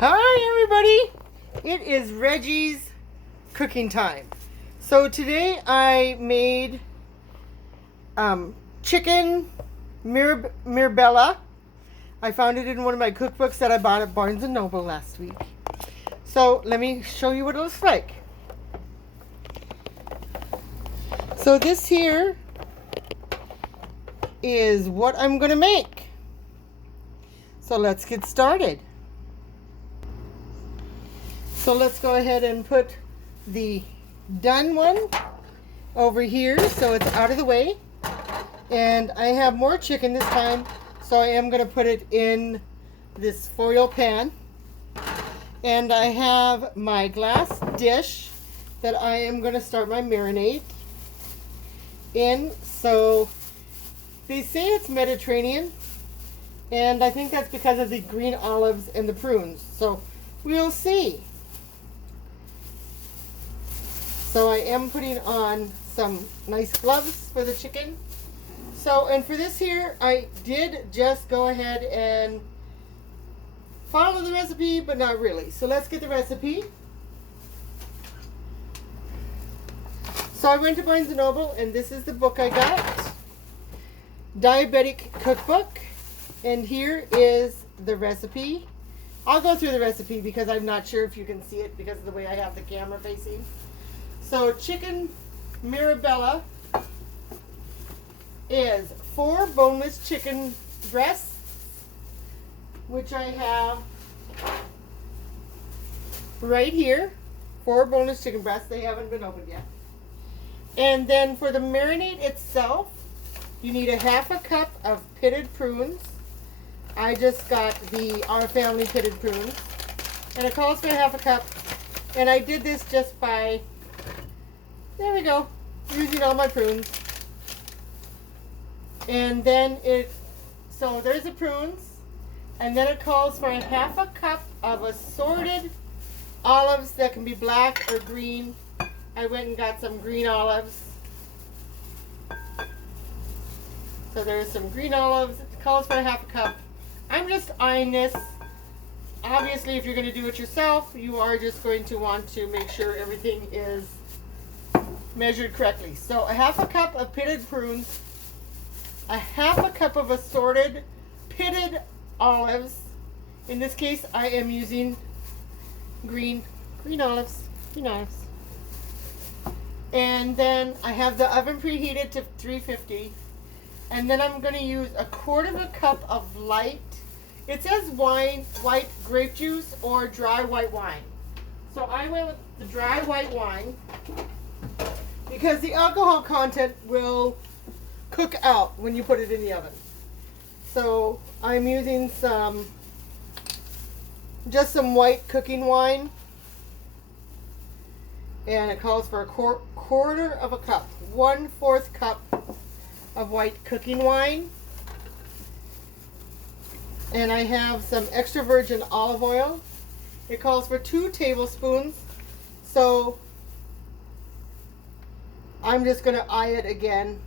Hi everybody! It is Reggie's cooking time. So today I made chicken Mirbella. I found it in one of my cookbooks that I bought at Barnes & Noble last week. So let me show you what it looks like. So this here is what I'm going to make. So let's get started. So let's go ahead and put the done one over here so it's out of the way. And I have more chicken this time, so I am going to put it in this foil pan. And I have my glass dish that I am going to start my marinade in. So they say it's Mediterranean, and I think that's because of the green olives and the prunes. So we'll see. So I am putting on some nice gloves for the chicken. So, and for this here, I did just go ahead and follow the recipe, but not really. So let's get the recipe. So I went to Barnes & Noble, and this is the book I got. Diabetic Cookbook. And here is the recipe. I'll go through the recipe because I'm not sure if you can see it because of the way I have the camera facing. So chicken Mirbella is 4 boneless chicken breasts, which I have right here. 4 boneless chicken breasts. They haven't been opened yet. And then for the marinade itself, you need a 1/2 cup of pitted prunes. I just got the Our Family pitted prunes. And it calls for 1/2 cup. And I did this just by, there we go, using all my prunes. And then so there's the prunes. And then it calls for a 1/2 cup of assorted olives that can be black or green. I went and got some green olives. So there's some green olives. It calls for a 1/2 cup. I'm just eyeing this. Obviously, if you're going to do it yourself, you are just going to want to make sure everything is measured correctly. So a 1/2 cup of pitted prunes, a 1/2 cup of assorted pitted olives. In this case, I am using green olives. And then I have the oven preheated to 350. And then I'm going to use a 1/4 cup of light. It says white grape juice or dry white wine. So I went with the dry white wine because the alcohol content will cook out when you put it in the oven. So I'm using just some white cooking wine. And it calls for a 1/4 cup, 1/4 cup of white cooking wine. And I have some extra virgin olive oil. It calls for 2 tablespoons. So I'm just going to eye it again.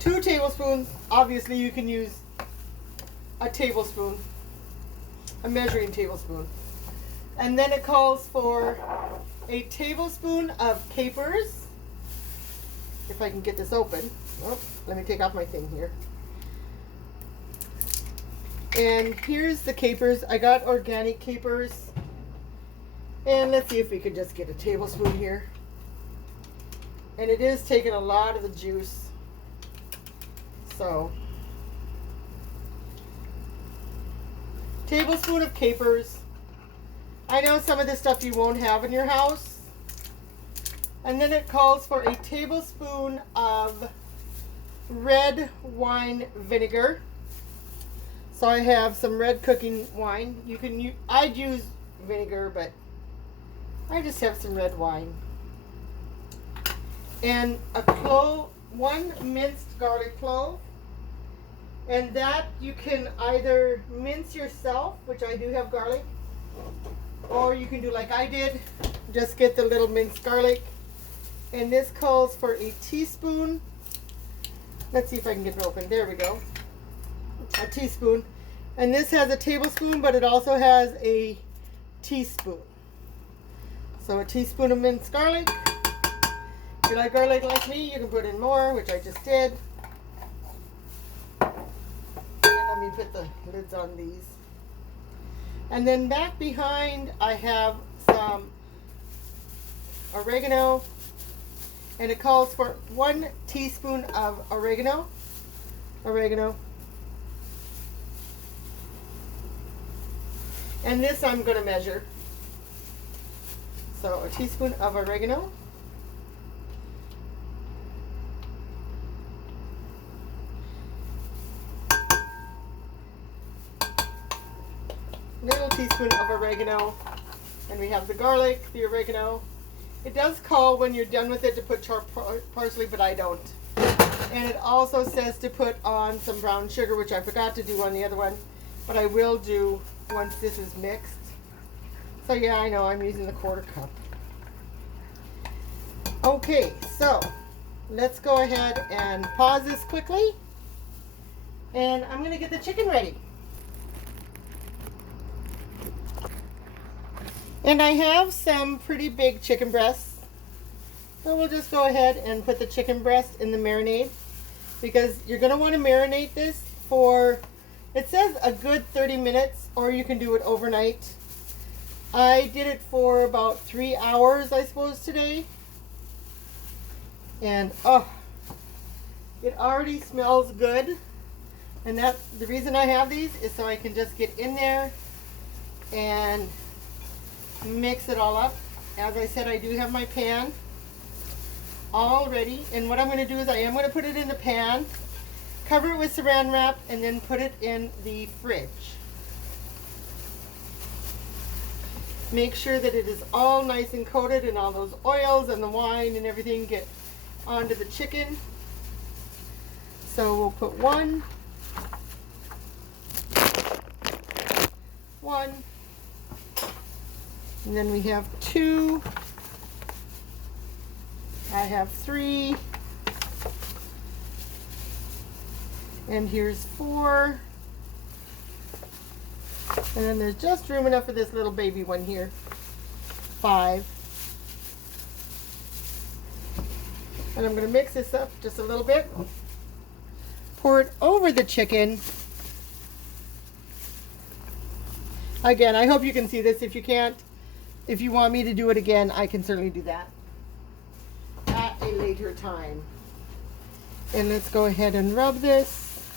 2 tablespoons. Obviously you can use a tablespoon, a measuring tablespoon. And then it calls for a tablespoon of capers. If I can get this open. Oh, let me take off my thing here. And here's the capers. I got organic capers. And let's see if we could just get a tablespoon here. And it is taking a lot of the juice. So, tablespoon of capers. I know some of this stuff you won't have in your house. And then it calls for a tablespoon of red wine vinegar. So I have some red cooking wine. You can use, I'd use vinegar, but I just have some red wine. And a clove, 1 minced garlic clove. And that you can either mince yourself, which I do have garlic, or you can do like I did, just get the little minced garlic. And this calls for a teaspoon. Let's see if I can get it open. There we go. A teaspoon. And this has a tablespoon, but it also has a teaspoon. So a teaspoon of minced garlic. If you like garlic like me, you can put in more, which I just did. And let me put the lids on these. And then back behind, I have some oregano. And it calls for 1 teaspoon of oregano. And this I'm going to measure. So a teaspoon of oregano. Little teaspoon of oregano. And we have the garlic, the oregano. It does call when you're done with it to put chopped parsley, but I don't. And it also says to put on some brown sugar, which I forgot to do on the other one, but I will do once this is mixed. So yeah, I know I'm using the 1/4 cup. Okay, so let's go ahead and pause this quickly. And I'm going to get the chicken ready. And I have some pretty big chicken breasts. So we'll just go ahead and put the chicken breast in the marinade, because you're going to want to marinate this for, it says a good 30 minutes, or you can do it overnight. I did it for about 3 hours, I suppose, today. And oh, it already smells good. And that's the reason I have these, is so I can just get in there and mix it all up. As I said, I do have my pan all ready, and what I'm going to do is I am going to put it in the pan, cover it with saran wrap, and then put it in the fridge. Make sure that it is all nice and coated, and all those oils and the wine and everything get onto the chicken. So we'll put one, and then we have 2. I have 3, and here's 4, and then there's just room enough for this little baby one here, 5. And I'm going to mix this up just a little bit, pour it over the chicken. Again, I hope you can see this. If you can't, if you want me to do it again, I can certainly do that at a later time. And let's go ahead and rub this.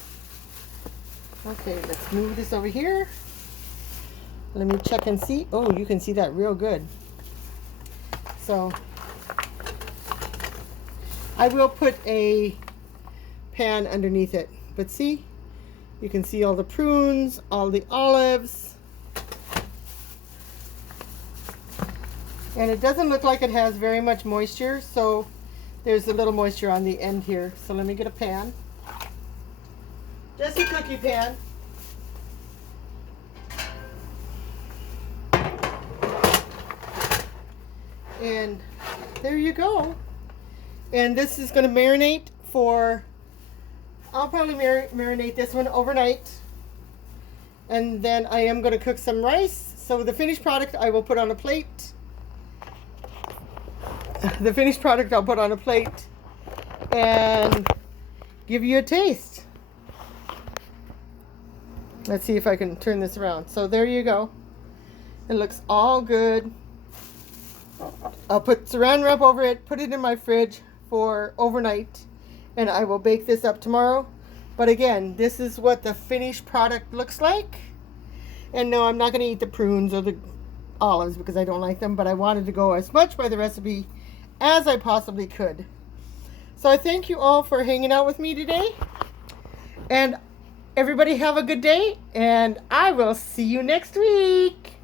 Okay, let's move this over here. Let me check and see. Oh, you can see that real good. So I will put a pan underneath it, but see, you can see all the prunes, all the olives. And it doesn't look like it has very much moisture, so there's a little moisture on the end here. So let me get a pan. Just a cookie pan. And there you go. And this is going to marinate for, I'll probably marinate this one overnight. And then I am going to cook some rice. So the finished product I will put on a plate. The finished product I'll put on a plate and give you a taste. Let's see if I can turn this around. So there you go. It looks all good. I'll put saran wrap over it, put it in my fridge for overnight, and I will bake this up tomorrow. But again, this is what the finished product looks like. And no, I'm not going to eat the prunes or the olives because I don't like them, but I wanted to go as much by the recipe as I possibly could. So I thank you all for hanging out with me today. And everybody have a good day, and I will see you next week.